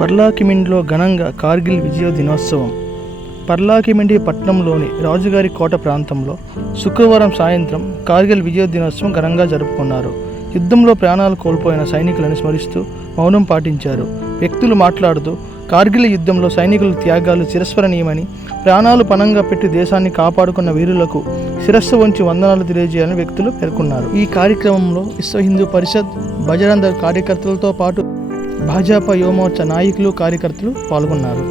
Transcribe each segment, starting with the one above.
పర్లాకిమిండిలో ఘనంగా కార్గిల్ విజయ దినోత్సవం. పర్లాకిమిండి పట్టణంలోని రాజుగారి కోట ప్రాంతంలో శుక్రవారం సాయంత్రం కార్గిల్ విజయ దినోత్సవం ఘనంగా జరుపుకున్నారు. యుద్ధంలో ప్రాణాలు కోల్పోయిన సైనికులను స్మరిస్తూ మౌనం పాటించారు. వ్యక్తులు మాట్లాడుతూ కార్గిల్ యుద్ధంలో సైనికుల త్యాగాలు చిరస్మరణీయమని ప్రాణాలు పణంగా పెట్టి దేశాన్ని కాపాడుకున్న వీరులకు శిరస్సు వంచి వందనాలు తెలియజేయాలని వ్యక్తులు పేర్కొన్నారు. ఈ కార్యక్రమంలో విశ్వ హిందూ పరిషత్ బజరంగ కార్యకర్తలతో పాటు భాజపా యువమోర్చా నాయకులు కార్యకర్తలు పాల్గొన్నారు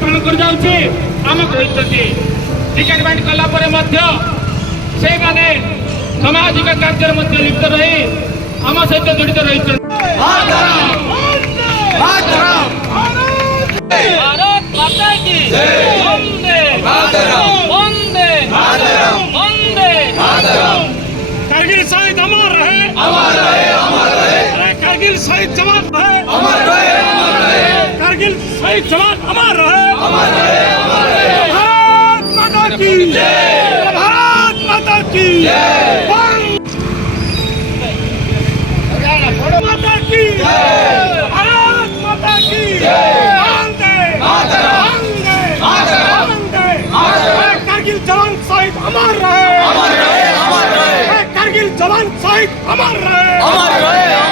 ପାଳନ କରାଯାଉଛି ଆମ କହିଛନ୍ତି ଟିକେଟ୍ ବାଣ୍ଟ କଲା ମଧ୍ୟ ସେମାନେ ସାମାଜିକ କାର୍ଯ୍ୟରେ ମଧ୍ୟ ଲିପ୍ତ ରହି ଆମ ସହିତ ଜଡ଼ିତ ରହିଛନ୍ତି ଭାରତ ମାତା କି शहीद अमर रहे। अमर रहे अमर रहे। अरे कारगिल शहीद जवान रहे। अमर रहे अमर रहे। कारगिल शहीद जवान अमर रहे। अमर रहे अमर रहे। भारत माता की जय। भारत माता की जय। माता की भारत माता की कारगिल जवान शहीद अमर रहे। জওয়ান সাহিদ আমার আমার রয়ে!